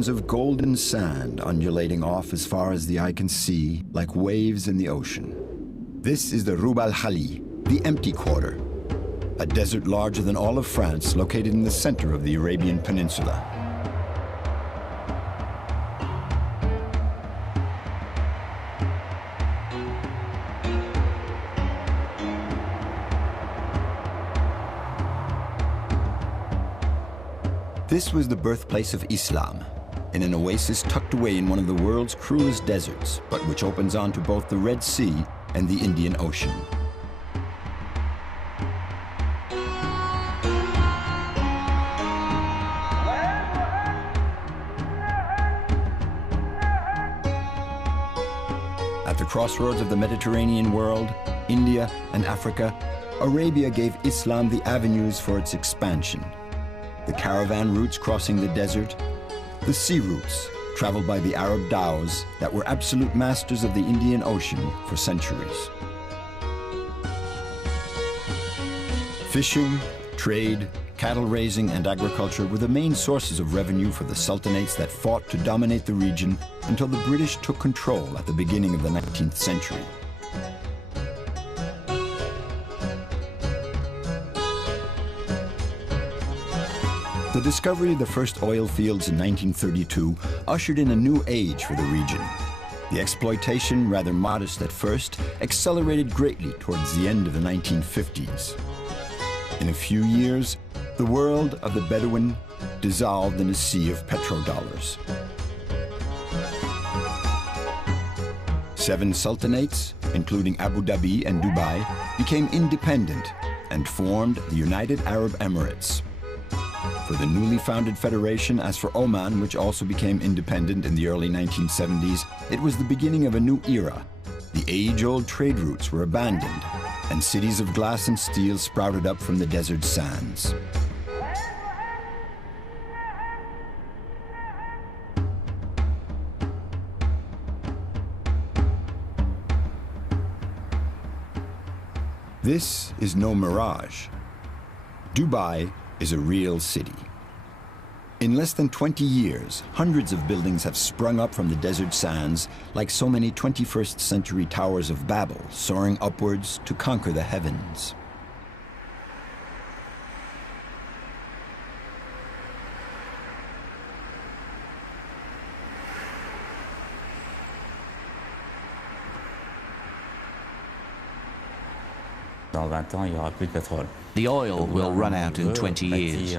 Mountains of golden sand undulating off as far as the eye can see, like waves in the ocean. This is the Rub al-Khali, the empty quarter, a desert larger than all of France located in the center of the Arabian Peninsula. This was the birthplace of Islam, in an oasis tucked away in one of the world's cruelest deserts, but which opens onto both the Red Sea and the Indian Ocean. At the crossroads of the Mediterranean world, India and Africa, Arabia gave Islam the avenues for its expansion. The caravan routes crossing the desert, the sea routes traveled by the Arab dhows that were absolute masters of the Indian Ocean for centuries. Fishing, trade, cattle raising, and agriculture were the main sources of revenue for the sultanates that fought to dominate the region until the British took control at the beginning of the 19th century. The discovery of the first oil fields in 1932 ushered in a new age for the region. The exploitation, rather modest at first, accelerated greatly towards the end of the 1950s. In a few years, the world of the Bedouin dissolved in a sea of petrodollars. 7 sultanates, including Abu Dhabi and Dubai, became independent and formed the United Arab Emirates. For the newly founded federation, as for Oman, which also became independent in the early 1970s, it was the beginning of a new era. The age-old trade routes were abandoned, and cities of glass and steel sprouted up from the desert sands. This is no mirage. Dubai is a real city. In less than 20 years, hundreds of buildings have sprung up from the desert sands, like so many 21st century towers of Babel, soaring upwards to conquer the heavens. The oil will run out in 20 years.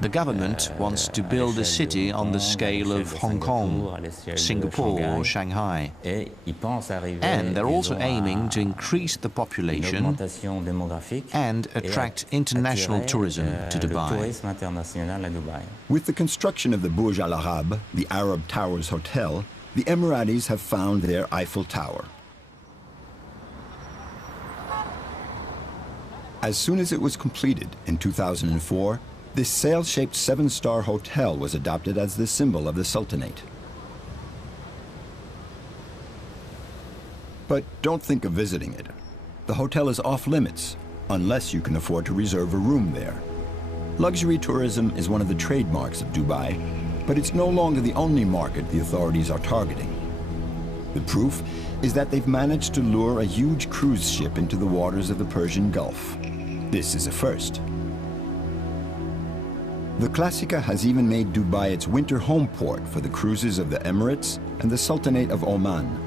The government wants to build a city on the scale of Hong Kong, Singapore or Shanghai. And they're also aiming to increase the population and attract international tourism to Dubai. With the construction of the Burj Al Arab, the Arab Towers Hotel, the Emiratis have found their Eiffel Tower. As soon as it was completed in 2004, this sail-shaped 7-star hotel was adopted as the symbol of the Sultanate. But don't think of visiting it. The hotel is off-limits, unless you can afford to reserve a room there. Luxury tourism is one of the trademarks of Dubai, but it's no longer the only market the authorities are targeting. The proof is that they've managed to lure a huge cruise ship into the waters of the Persian Gulf. This is a first. The Classica has even made Dubai its winter home port for the cruises of the Emirates and the Sultanate of Oman.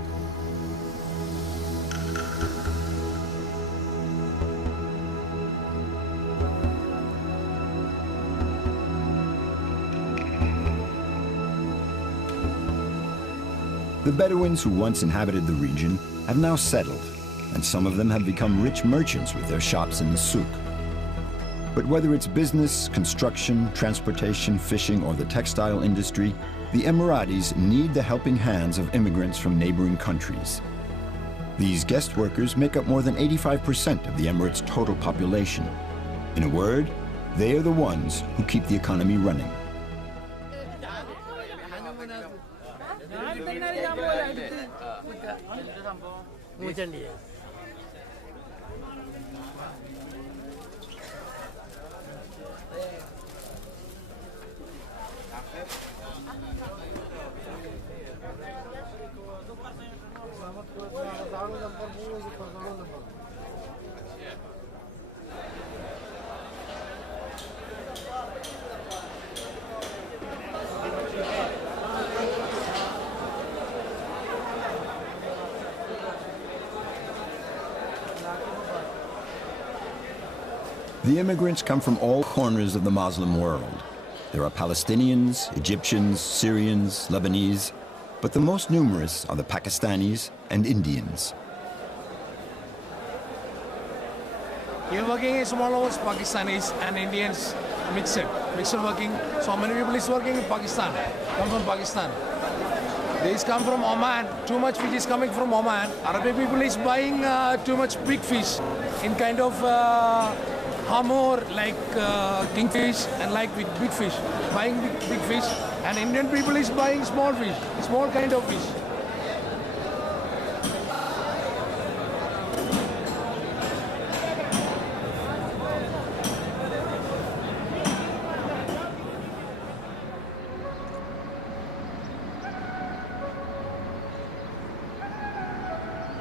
The Bedouins who once inhabited the region have now settled, and some of them have become rich merchants with their shops in the souk. But whether it's business, construction, transportation, fishing, or the textile industry, the Emiratis need the helping hands of immigrants from neighboring countries. These guest workers make up more than 85% of the Emirates' total population. In a word, they are the ones who keep the economy running. The immigrants come from all corners of the Muslim world. There are Palestinians, Egyptians, Syrians, Lebanese, but the most numerous are the Pakistanis and Indians. Here working in small hours, Pakistanis and Indians mixed working. So many people is working in Pakistan, come from Pakistan. These come from Oman, too much fish is coming from Oman. Arabic people is buying too much big fish in kind of hamor, like kingfish and like with big fish, buying big fish. And Indian people is buying small fish, small kind of fish.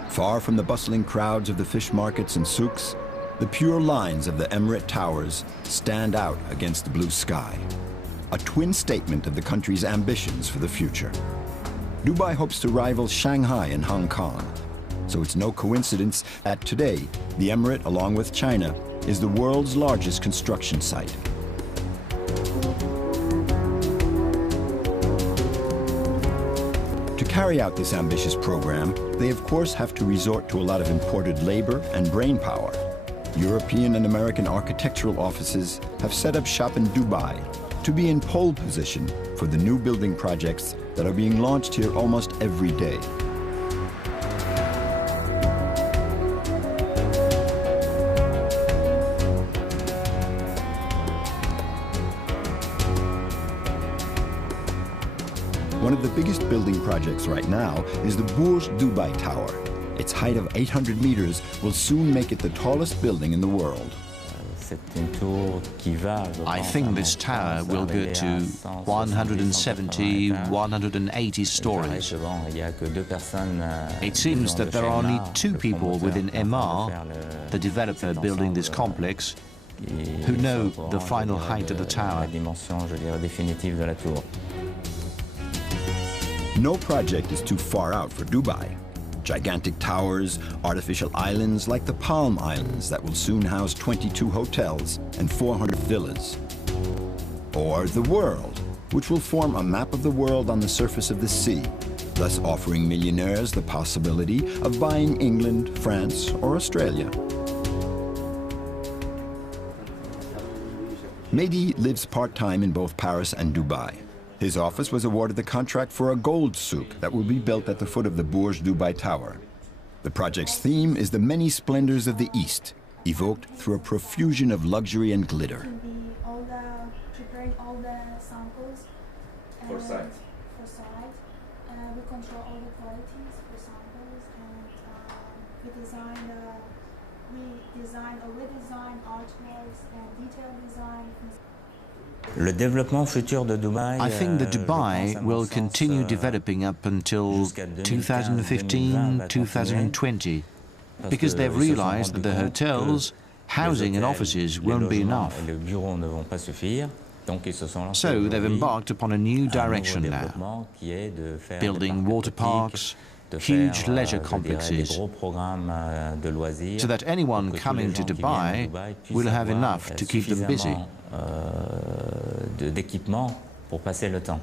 Far from the bustling crowds of the fish markets and souks, the pure lines of the Emirate Towers stand out against the blue sky, a twin statement of the country's ambitions for the future. Dubai hopes to rival Shanghai and Hong Kong, so it's no coincidence that today, the Emirate, along with China, is the world's largest construction site. To carry out this ambitious program, they of course have to resort to a lot of imported labor and brainpower. European and American architectural offices have set up shop in Dubai to be in pole position for the new building projects that are being launched here almost every day. One of the biggest building projects right now is the Burj Dubai Tower. Its height of 800 meters will soon make it the tallest building in the world. I think this tower will go to 170, 180 stories. It seems that there are only two people within MR, the developer building this complex, who know the final height of the tower. No project is too far out for Dubai. Gigantic towers, artificial islands like the Palm Islands that will soon house 22 hotels and 400 villas. Or the world, which will form a map of the world on the surface of the sea, thus offering millionaires the possibility of buying England, France, or Australia. Mehdi lives part-time in both Paris and Dubai. His office was awarded the contract for a gold souk that will be built at the foot of the Burj Dubai Tower. The project's theme is the many splendors of the East, evoked through a profusion of luxury and glitter. Preparing all the samples for site. We control all the qualities for samples, and we design artworks and detailed design. I think that Dubai will continue developing up until 2015, 2020, because they've realized that the hotels, housing and offices won't be enough. So they've embarked upon a new direction now, building water parks, huge leisure complexes, so that anyone coming to Dubai will have enough to keep them busy. D'équipement pour passer le temps.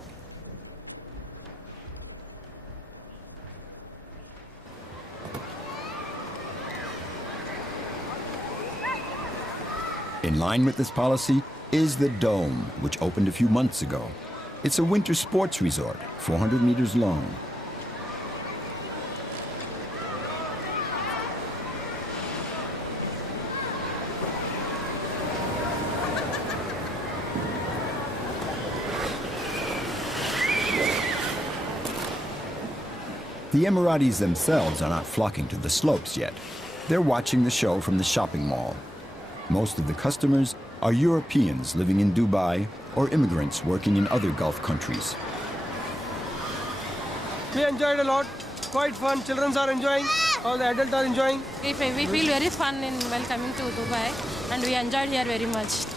In line with this policy is the Dome, which opened a few months ago. It's a winter sports resort, 400 meters long. The Emiratis themselves are not flocking to the slopes yet. They're watching the show from the shopping mall. Most of the customers are Europeans living in Dubai or immigrants working in other Gulf countries. We enjoyed a lot, quite fun. Children are enjoying, all the adults are enjoying. We feel very fun while coming to Dubai, and we enjoyed here very much.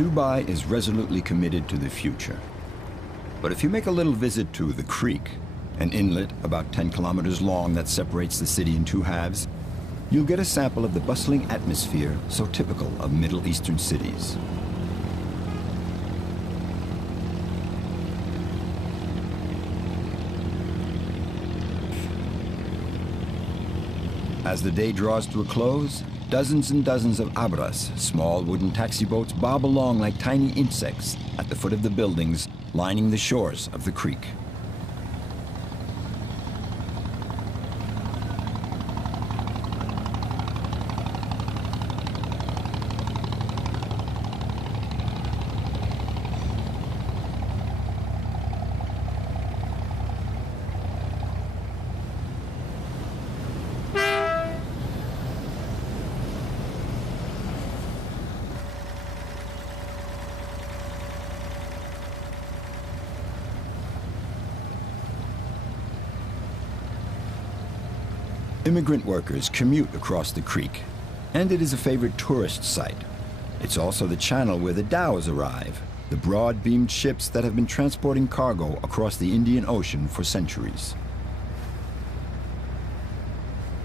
Dubai is resolutely committed to the future. But if you make a little visit to the Creek, an inlet about 10 kilometers long that separates the city in two halves, you'll get a sample of the bustling atmosphere so typical of Middle Eastern cities. As the day draws to a close, dozens and dozens of abras, small wooden taxi boats, bob along like tiny insects at the foot of the buildings lining the shores of the creek. Immigrant workers commute across the creek, and it is a favorite tourist site. It's also the channel where the dhows arrive, the broad-beamed ships that have been transporting cargo across the Indian Ocean for centuries.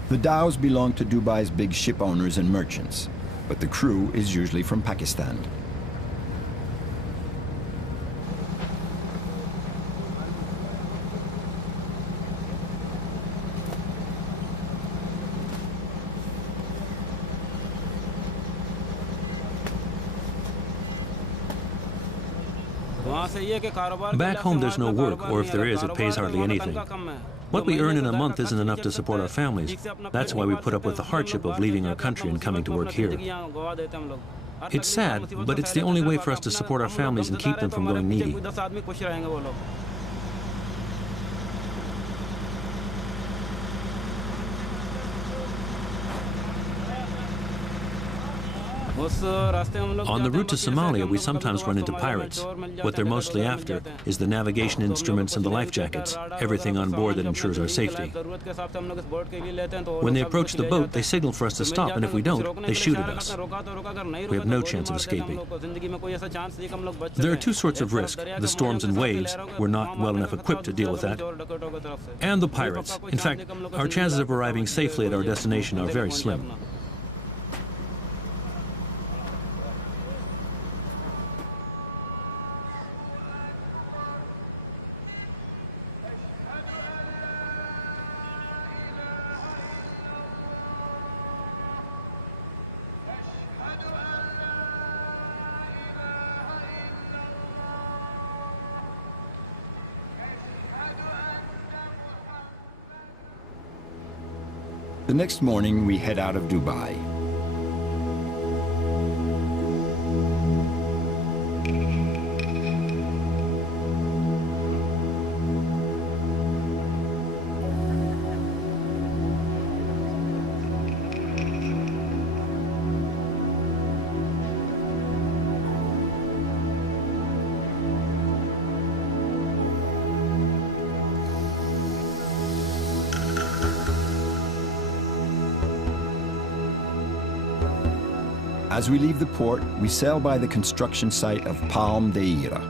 The dhows belong to Dubai's big ship owners and merchants, but the crew is usually from Pakistan. Back home there's no work, or if there is, it pays hardly anything. What we earn in a month isn't enough to support our families. That's why we put up with the hardship of leaving our country and coming to work here. It's sad, but it's the only way for us to support our families and keep them from going needy. On the route to Somalia, we sometimes run into pirates. What they're mostly after is the navigation instruments and the life jackets, everything on board that ensures our safety. When they approach the boat, they signal for us to stop, and if we don't, they shoot at us. We have no chance of escaping. There are two sorts of risk: the storms and waves. We're not well enough equipped to deal with that. And the pirates. In fact, our chances of arriving safely at our destination are very slim. The next morning, we head out of Dubai. As we leave the port, we sail by the construction site of Palm Deira,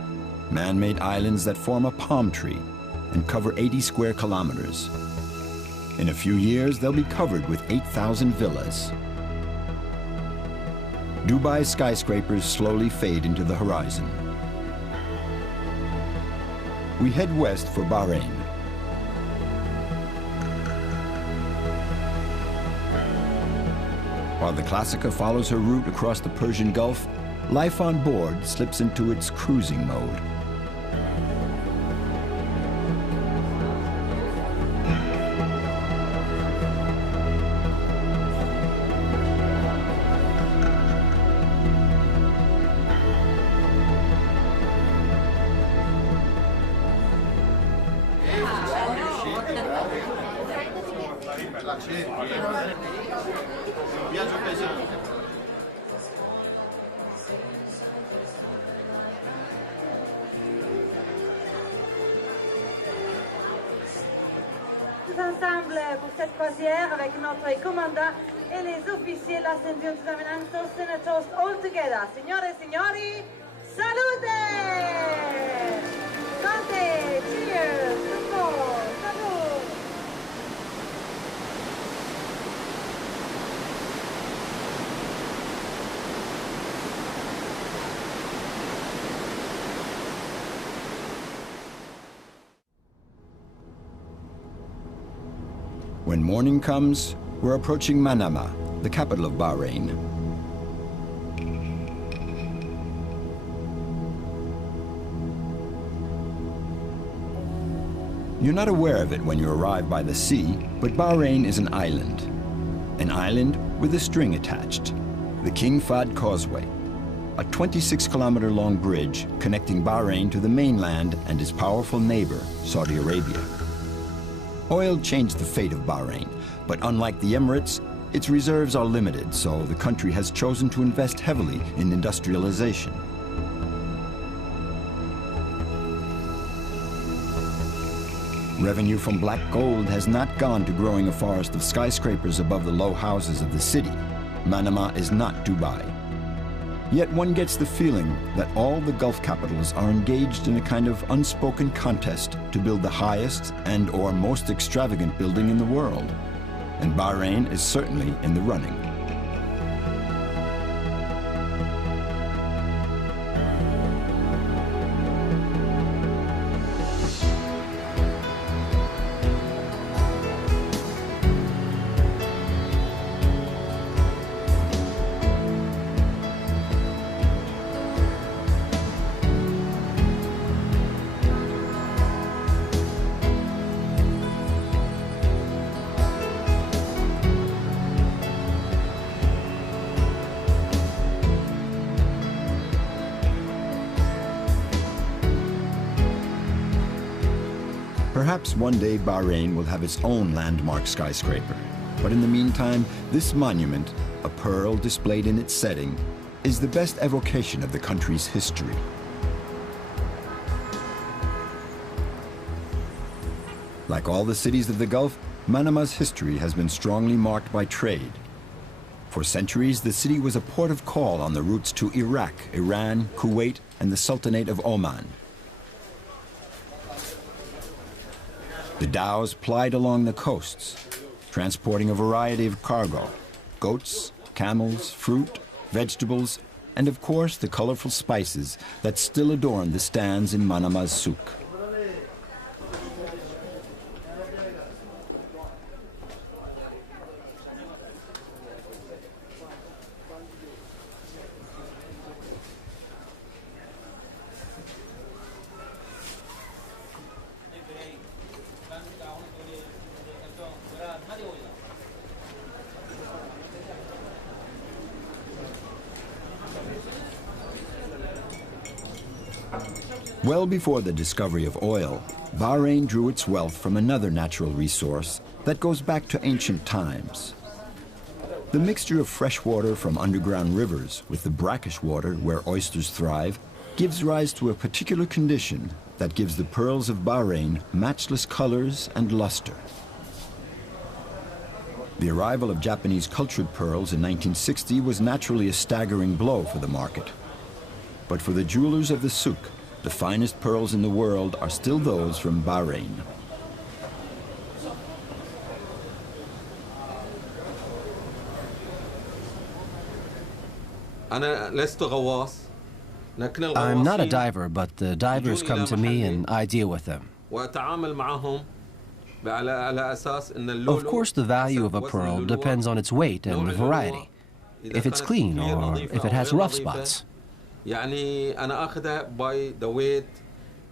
man-made islands that form a palm tree and cover 80 square kilometers. In a few years, they'll be covered with 8,000 villas. Dubai's skyscrapers slowly fade into the horizon. We head west for Bahrain. While the Classica follows her route across the Persian Gulf, life on board slips into its cruising mode. Ensemble pour cette croisière avec notre commandant e les officiers la ceinture de examinantes in a toast all together. Signore e signori, salute! Salute! Cheers! Salute! Salute! When morning comes, we're approaching Manama, the capital of Bahrain. You're not aware of it when you arrive by the sea, but Bahrain is an island. An island with a string attached, the King Fahd Causeway, a 26-kilometer-long bridge connecting Bahrain to the mainland and its powerful neighbor, Saudi Arabia. Oil changed the fate of Bahrain, but unlike the Emirates, its reserves are limited, so the country has chosen to invest heavily in industrialization. Revenue from black gold has not gone to growing a forest of skyscrapers above the low houses of the city. Manama is not Dubai. Yet one gets the feeling that all the Gulf capitals are engaged in a kind of unspoken contest to build the highest and/or most extravagant building in the world. And Bahrain is certainly in the running. Perhaps one day Bahrain will have its own landmark skyscraper. But in the meantime, this monument, a pearl displayed in its setting, is the best evocation of the country's history. Like all the cities of the Gulf, Manama's history has been strongly marked by trade. For centuries, the city was a port of call on the routes to Iraq, Iran, Kuwait, and the Sultanate of Oman. The dhows plied along the coasts, transporting a variety of cargo: goats, camels, fruit, vegetables, and of course the colorful spices that still adorn the stands in Manama's souk. Well before the discovery of oil, Bahrain drew its wealth from another natural resource that goes back to ancient times. The mixture of fresh water from underground rivers with the brackish water where oysters thrive gives rise to a particular condition that gives the pearls of Bahrain matchless colors and luster. The arrival of Japanese cultured pearls in 1960 was naturally a staggering blow for the market. But for the jewelers of the souk, the finest pearls in the world are still those from Bahrain. I'm not a diver, but the divers come to me and I deal with them. Of course, the value of a pearl depends on its weight and the variety, if it's clean or if it has rough spots.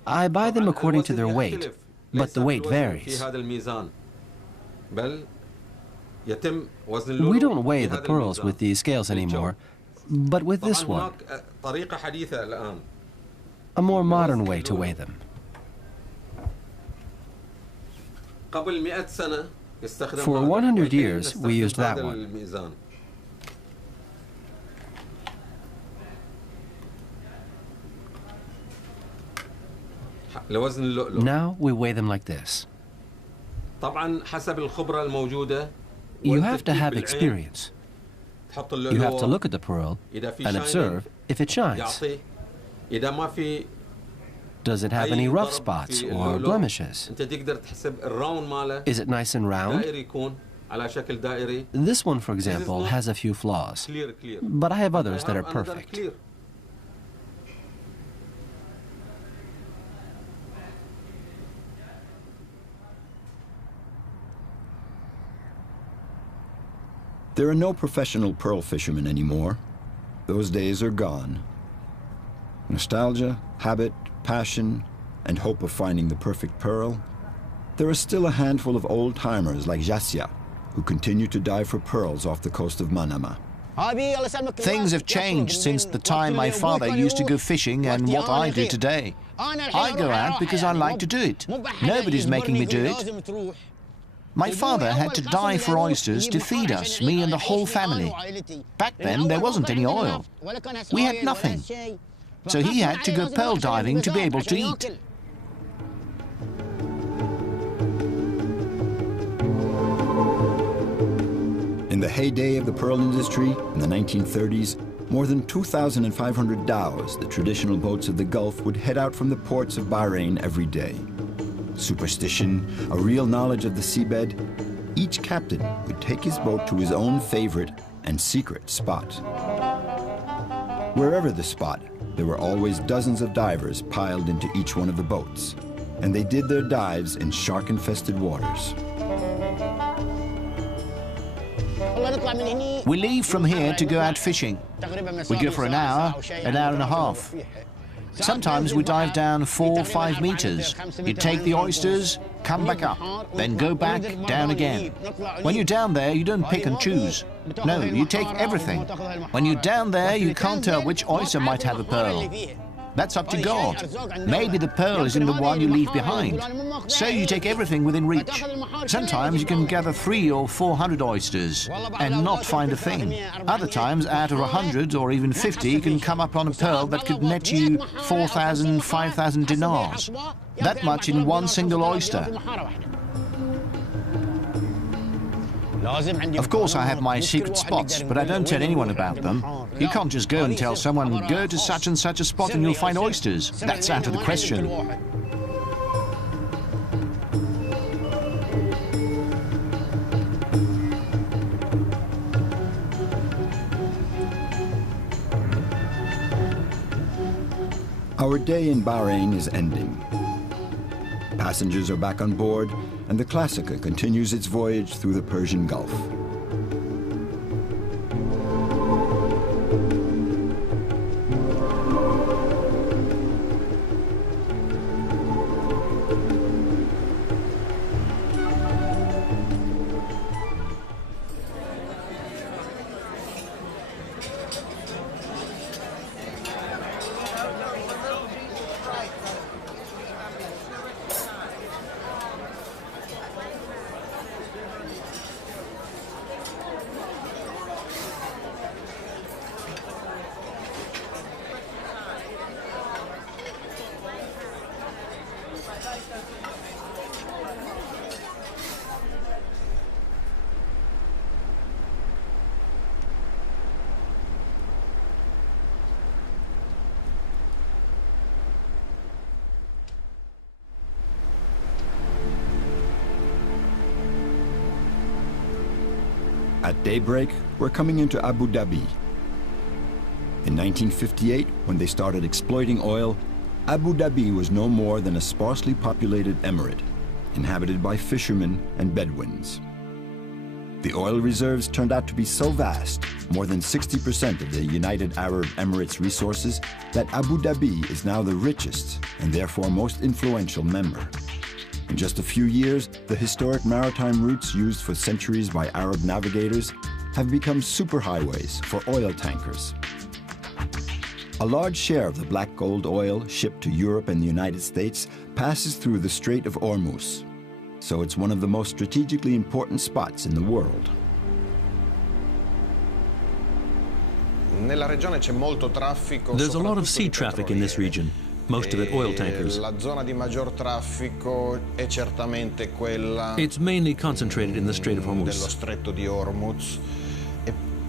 I buy them according to their weight, but the weight varies. We don't weigh the pearls with these scales anymore, but with this one, a more modern way to weigh them. For 100 years, we used that one. Now we weigh them like this. You have to have experience. You have to look at the pearl and observe if it shines. Does it have any rough spots or blemishes? Is it nice and round? This one, for example, has a few flaws, but I have others that are perfect. There are no professional pearl fishermen anymore. Those days are gone. Nostalgia, habit, passion, and hope of finding the perfect pearl. There are still a handful of old-timers like Jassia who continue to dive for pearls off the coast of Manama. Things have changed since the time my father used to go fishing and what I do today. I go out because I like to do it. Nobody's making me do it. My father had to dive for oysters to feed us, me and the whole family. Back then, there wasn't any oil. We had nothing. So he had to go pearl diving to be able to eat. In the heyday of the pearl industry, in the 1930s, more than 2,500 dhows, the traditional boats of the Gulf, would head out from the ports of Bahrain every day. Superstition, a real knowledge of the seabed, each captain would take his boat to his own favorite and secret spot. Wherever the spot, there were always dozens of divers piled into each one of the boats, and they did their dives in shark-infested waters. We leave from here to go out fishing. We go for an hour and a half. Sometimes we dive down 4 or 5 meters. You take the oysters, come back up, then go back, down again. When you're down there, you don't pick and choose. No, you take everything. When you're down there, you can't tell which oyster might have a pearl. That's up to God. Maybe the pearl is in the one you leave behind. So you take everything within reach. Sometimes you can gather 300 or 400 oysters and not find a thing. Other times, out of 100 or even 50, you can come up on a pearl that could net you 4,000, 5,000 dinars. That much in one single oyster. Of course, I have my secret spots, but I don't tell anyone about them. You can't just go and tell someone, go to such and such a spot and you'll find oysters. That's out of the question. Our day in Bahrain is ending. Passengers are back on board, and the Classica continues its voyage through the Persian Gulf. At daybreak, we're coming into Abu Dhabi. In 1958, when they started exploiting oil, Abu Dhabi was no more than a sparsely populated emirate, inhabited by fishermen and Bedouins. The oil reserves turned out to be so vast, more than 60% of the United Arab Emirates resources, that Abu Dhabi is now the richest and therefore most influential member. In just a few years, the historic maritime routes used for centuries by Arab navigators have become superhighways for oil tankers. A large share of the black gold oil shipped to Europe and the United States passes through the Strait of Hormuz, so it's one of the most strategically important spots in the world. There's a lot of sea traffic in this region. most of it oil tankers. It's mainly concentrated in the Strait of Hormuz.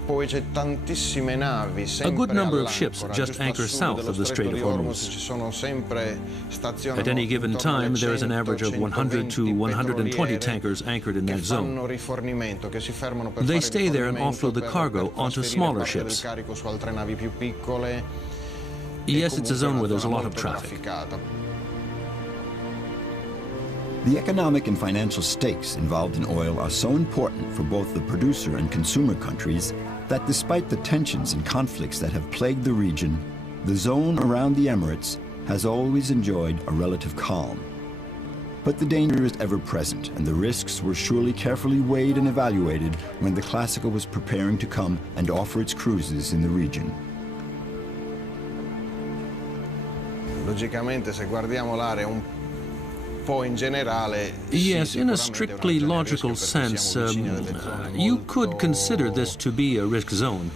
A good number of ships just anchor south of the Strait of Hormuz. At any given time, there is an average of 100 to 120 tankers anchored in that zone. They stay there and offload the cargo onto smaller ships. Yes, it's a zone where there's a lot of traffic. The economic and financial stakes involved in oil are so important for both the producer and consumer countries that despite the tensions and conflicts that have plagued the region, the zone around the Emirates has always enjoyed a relative calm. But the danger is ever present, and the risks were surely carefully weighed and evaluated when the Classica was preparing to come and offer its cruises in the region. Logicamente, se guardiamo l'area un po' in generale. Yes, in a strictly logical sense, you could consider this to be a risk zone.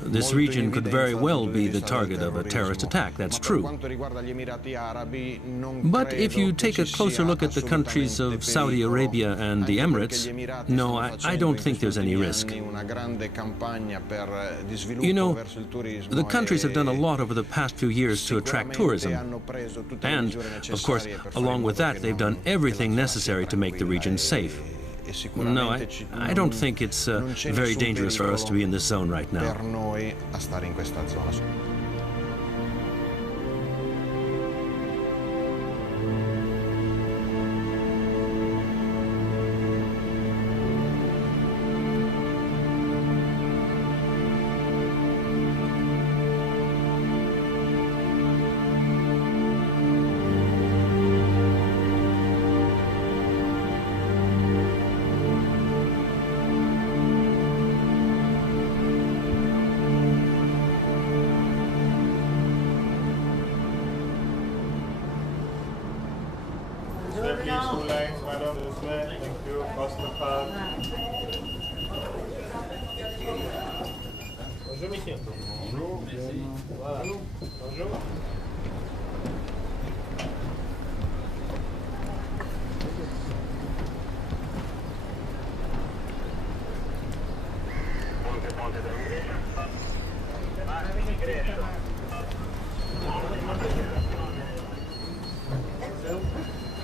This region could very well be the target of a terrorist attack, that's true. But if you take a closer look at the countries of Saudi Arabia and the Emirates, no, I don't think there's any risk. You know, the countries have done a lot over the past few years to attract tourism. And, of course, along with that, they've done everything necessary to make the region safe. No, I don't think it's very dangerous for us to be in this zone right now.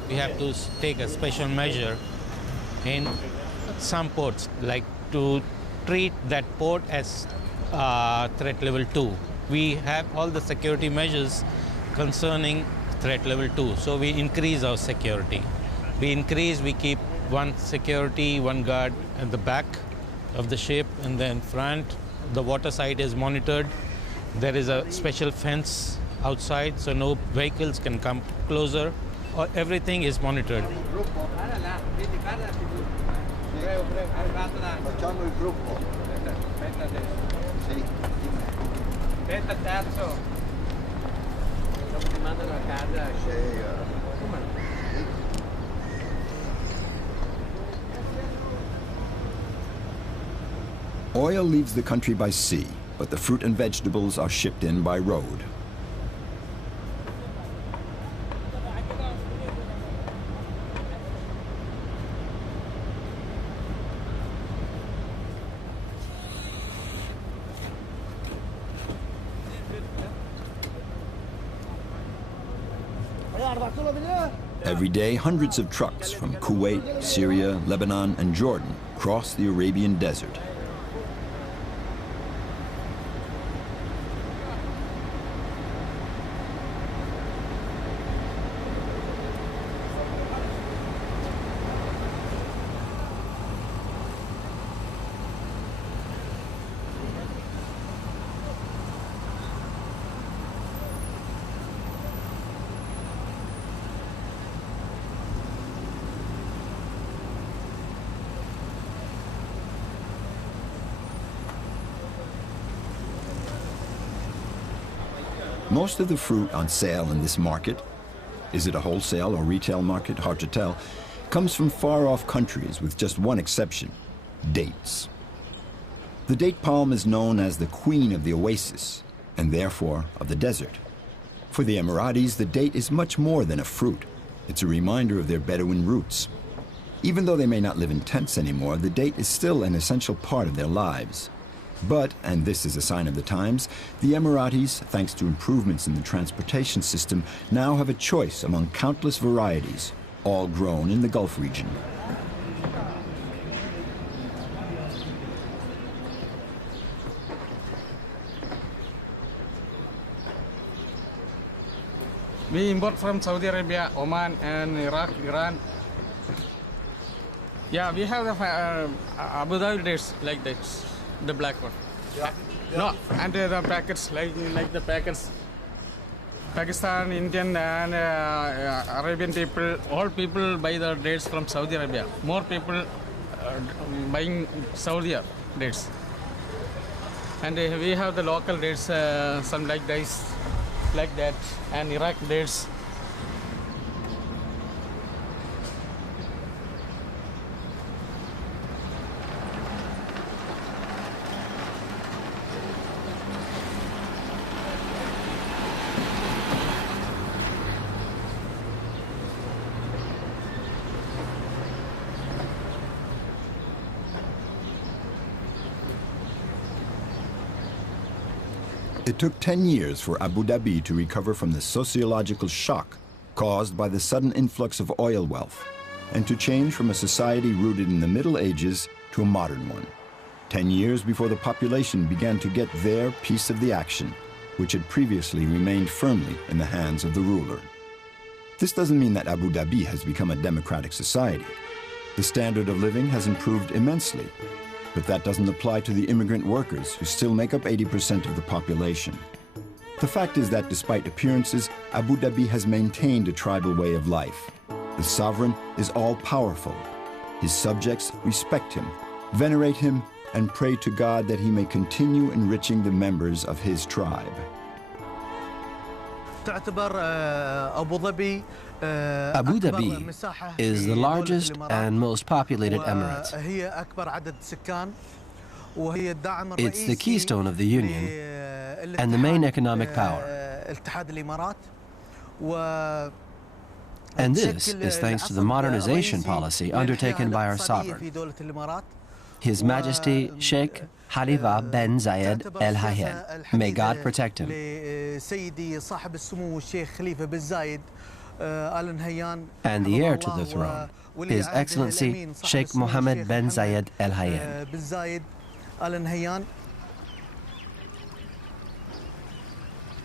We have to take a special measure in some ports, like to treat that port as threat level 2. We have all the security measures concerning threat level 2, so we increase our security. We keep one security, one guard at the back of the ship, and then front. The water side is monitored. There is a special fence outside, so no vehicles can come closer. Everything is monitored. Oil leaves the country by sea, but the fruit and vegetables are shipped in by road. Every day, hundreds of trucks from Kuwait, Syria, Lebanon, and Jordan cross the Arabian desert. Most of the fruit on sale in this market, is it a wholesale or retail market, hard to tell, comes from far-off countries with just one exception, dates. The date palm is known as the queen of the oasis, and therefore of the desert. For the Emiratis, the date is much more than a fruit. It's a reminder of their Bedouin roots. Even though they may not live in tents anymore, the date is still an essential part of their lives. But, and this is a sign of the times, the Emiratis, thanks to improvements in the transportation system, now have a choice among countless varieties, all grown in the Gulf region. We import from Saudi Arabia, Oman, and Iraq, Iran. Yeah, we have the Abu Dhabi dates like this, the black one. Yeah. No, and the packets like the packets. Pakistan, Indian, and Arabian people, all people buy the dates from Saudi Arabia. More people buying Saudi dates. And we have the local dates, some like this, like that, and Iraq dates. It took 10 years for Abu Dhabi to recover from the sociological shock caused by the sudden influx of oil wealth and to change from a society rooted in the Middle Ages to a modern one. 10 years before the population began to get their piece of the action, which had previously remained firmly in the hands of the ruler. This doesn't mean that Abu Dhabi has become a democratic society. The standard of living has improved immensely, but that doesn't apply to the immigrant workers who still make up 80% of the population. The fact is that despite appearances, Abu Dhabi has maintained a tribal way of life. The sovereign is all-powerful. His subjects respect him, venerate him, and pray to God that he may continue enriching the members of his tribe. Abu Dhabi is the largest and most populated emirate. It's the keystone of the Union and the main economic power. And this is thanks to the modernization policy undertaken by our sovereign, His Majesty Sheikh Khalifa bin Zayed Al Nahyan. May God protect him. And the heir to the throne, His Excellency Sheikh Mohammed bin Zayed Al Nahyan.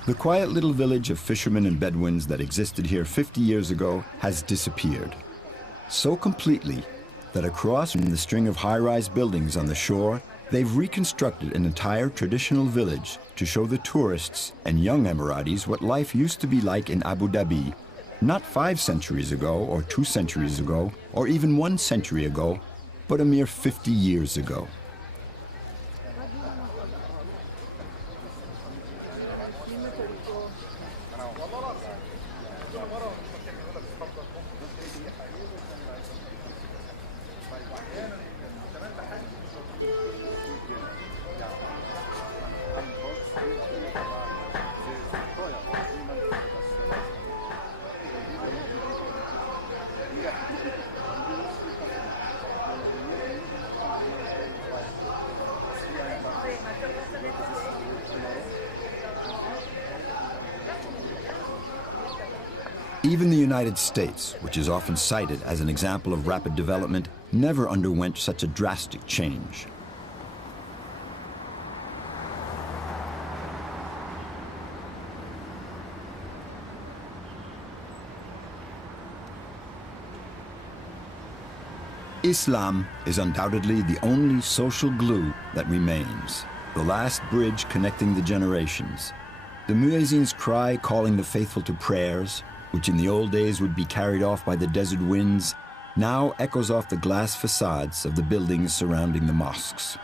The quiet little village of fishermen and Bedouins that existed here 50 years ago has disappeared. So completely that across from the string of high-rise buildings on the shore, they've reconstructed an entire traditional village to show the tourists and young Emiratis what life used to be like in Abu Dhabi, not 5 centuries ago, or 2 centuries ago, or even 1 century ago, but a mere 50 years ago. Even the United States, which is often cited as an example of rapid development, never underwent such a drastic change. Islam is undoubtedly the only social glue that remains, the last bridge connecting the generations. The muezzin's cry calling the faithful to prayers, which in the old days would be carried off by the desert winds, now echoes off the glass facades of the buildings surrounding the mosques.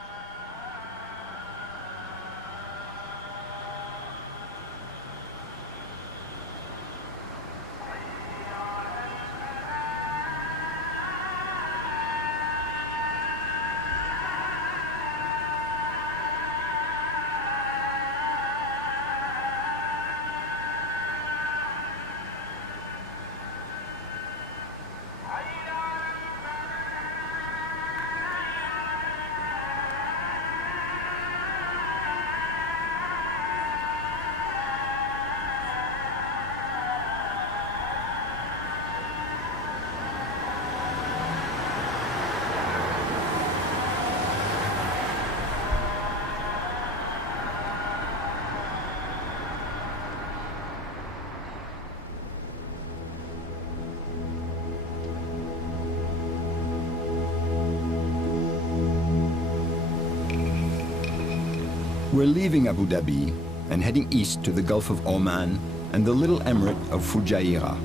We're leaving Abu Dhabi and heading east to the Gulf of Oman and the little emirate of Fujairah.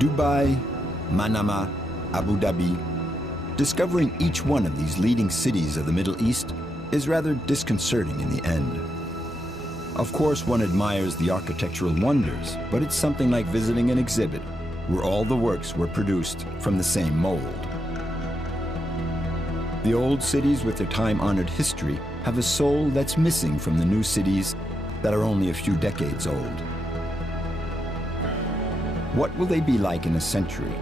Dubai, Manama, Abu Dhabi. Discovering each one of these leading cities of the Middle East is rather disconcerting in the end. Of course, one admires the architectural wonders, but it's something like visiting an exhibit where all the works were produced from the same mold. The old cities with their time-honored history have a soul that's missing from the new cities that are only a few decades old. What will they be like in a century?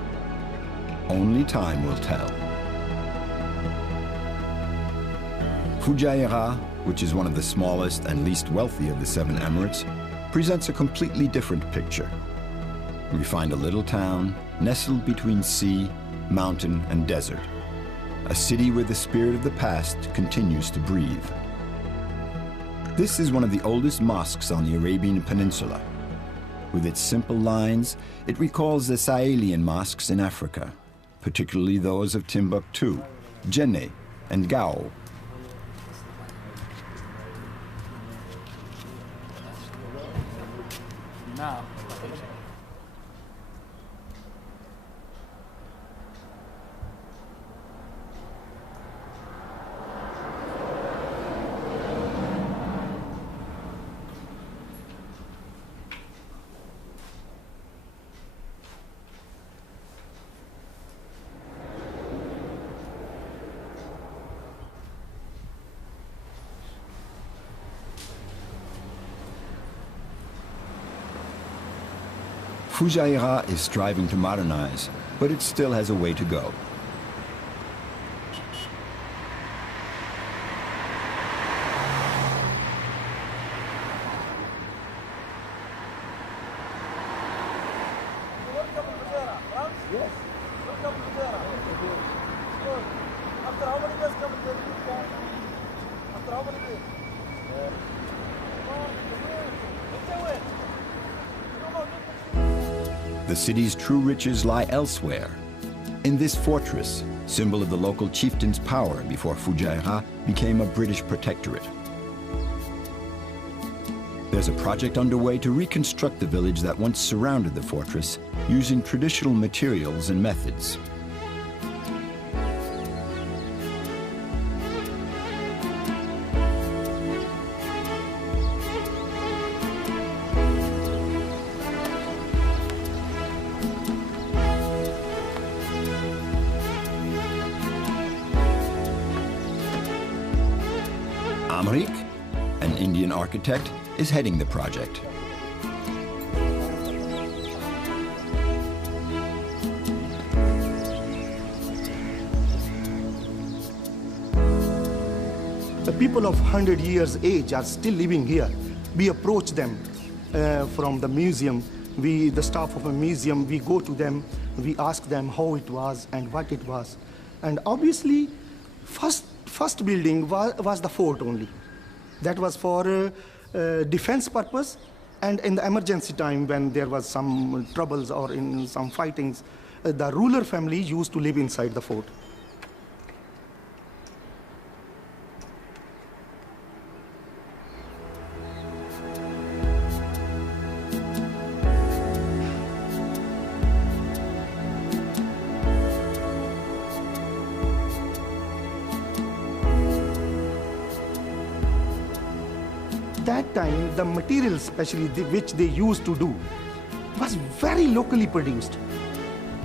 Only time will tell. Fujairah, which is one of the smallest and least wealthy of the 7 emirates, presents a completely different picture. We find a little town nestled between sea, mountain, and desert. A city where the spirit of the past continues to breathe. This is one of the oldest mosques on the Arabian Peninsula. With its simple lines, it recalls the Sahelian mosques in Africa, particularly those of Timbuktu, Djenné, and Gao. Now. Fujairah is striving to modernize, but it still has a way to go. The city's true riches lie elsewhere. In this fortress, symbol of the local chieftain's power before Fujairah became a British protectorate. There's a project underway to reconstruct the village that once surrounded the fortress using traditional materials and methods. An Indian architect, is heading the project. The people of 100 years age are still living here. We approach them from the museum. The staff of a museum, we go to them, we ask them how it was and what it was. And obviously, first building was the fort only. That was for defense purpose, and in the emergency time when there was some troubles or in some fightings, the ruler family used to live inside the fort. That time, the material, especially which they used to do, was very locally produced.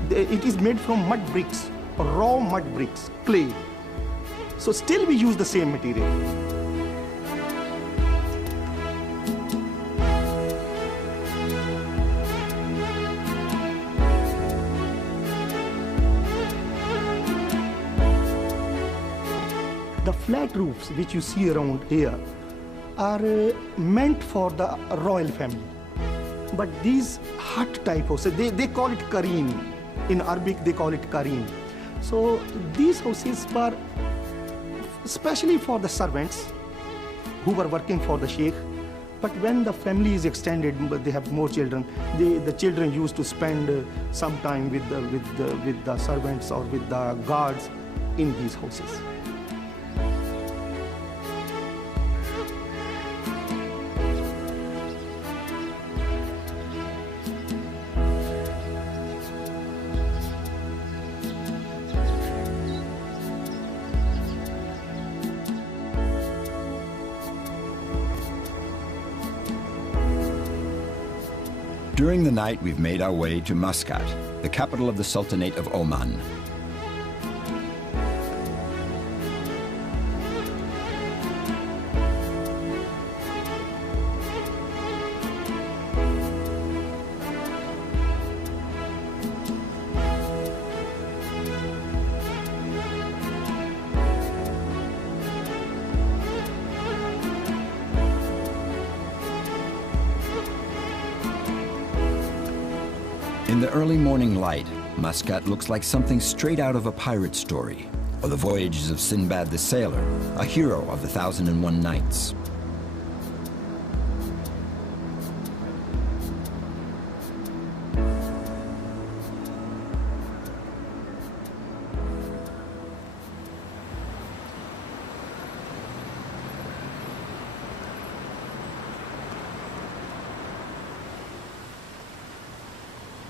It is made from mud bricks, raw mud bricks, clay. So still we use the same material. The flat roofs which you see around here are meant for the royal family. But these hut type houses, they call it kareen. In Arabic, they call it kareen. So these houses were especially for the servants who were working for the sheikh. But when the family is extended, but they have more children, the children used to spend some time with the servants or with the guards in these houses. During the night, we've made our way to Muscat, the capital of the Sultanate of Oman. In the early morning light, Muscat looks like something straight out of a pirate story, or the voyages of Sinbad the Sailor, a hero of the 1001 Nights.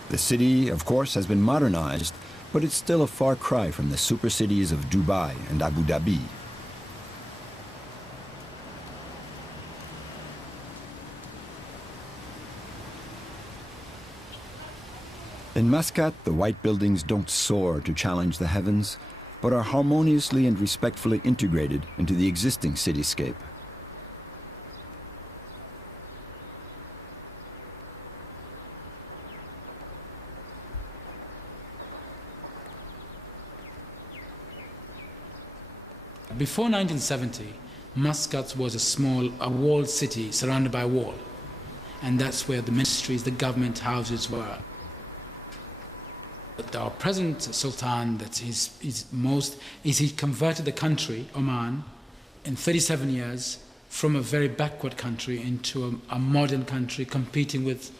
The city, of course, has been modernized, but it's still a far cry from the super cities of Dubai and Abu Dhabi. In Muscat, the white buildings don't soar to challenge the heavens, but are harmoniously and respectfully integrated into the existing cityscape. Before 1970, Muscat was a walled city surrounded by a wall. And that's where the ministries, the government houses were. But our present Sultan, he converted the country, Oman, in 37 years from a very backward country into a modern country competing with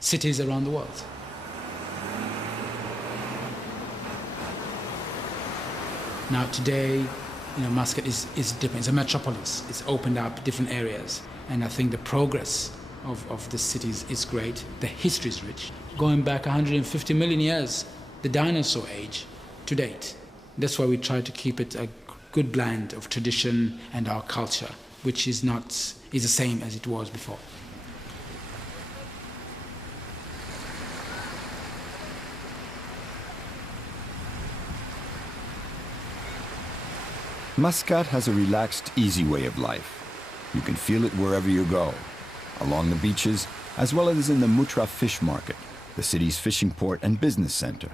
cities around the world. Now today, Muscat is different. It's a metropolis. It's opened up different areas. And I think the progress of the cities is great. The history is rich. Going back 150 million years, the dinosaur age to date. That's why we try to keep it a good blend of tradition and our culture, which is the same as it was before. Muscat has a relaxed, easy way of life. You can feel it wherever you go, along the beaches, as well as in the Mutra fish market, the city's fishing port and business center.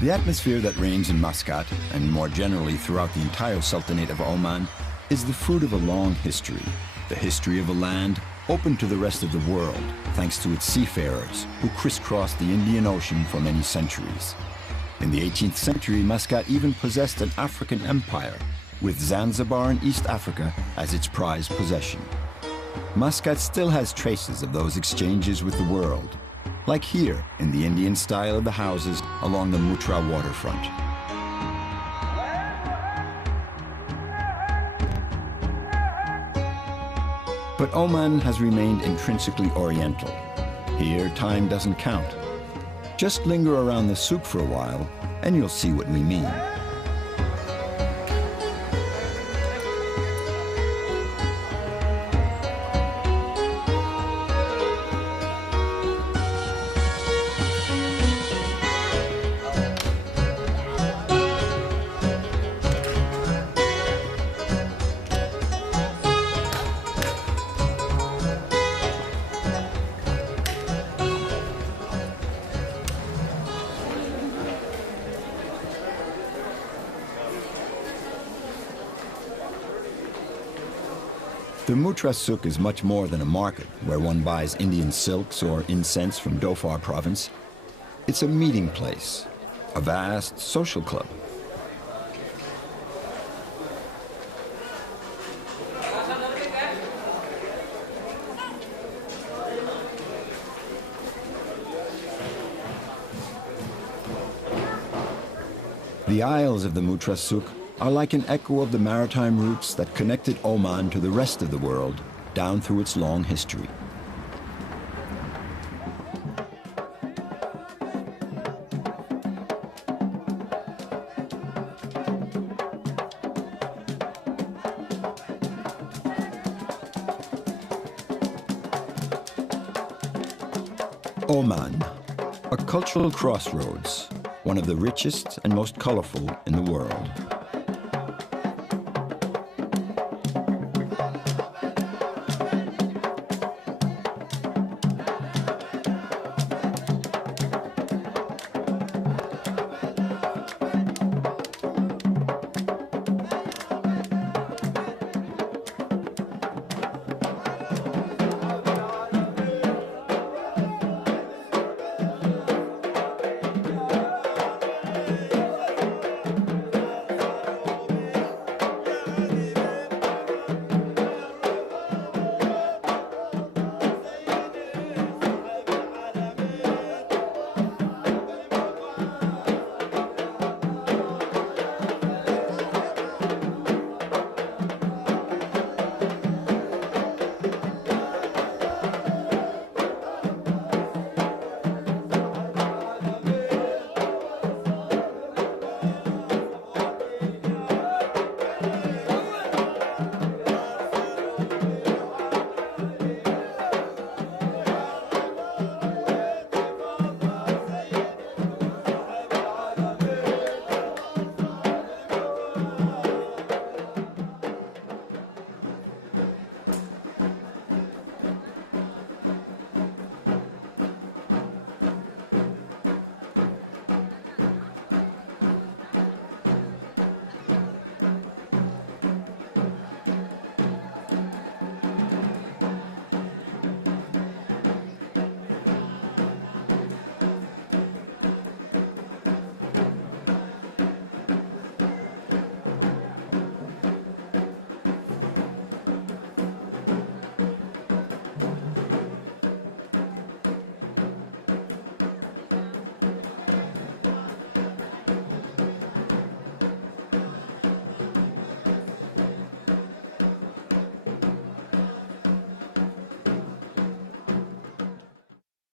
The atmosphere that reigns in Muscat, and more generally throughout the entire Sultanate of Oman, is the fruit of a long history, the history of a land open to the rest of the world thanks to its seafarers who crisscrossed the Indian Ocean for many centuries. In the 18th century, Muscat even possessed an African empire, with Zanzibar in East Africa as its prized possession. Muscat still has traces of those exchanges with the world, like here in the Indian style of the houses along the Mutra waterfront. But Oman has remained intrinsically Oriental. Here, time doesn't count. Just linger around the souk for a while, and you'll see what we mean. The Mutra Souk is much more than a market where one buys Indian silks or incense from Dhofar province. It's a meeting place, a vast social club. The aisles of the Mutra Souk are like an echo of the maritime routes that connected Oman to the rest of the world down through its long history. Oman, a cultural crossroads, one of the richest and most colorful in the world.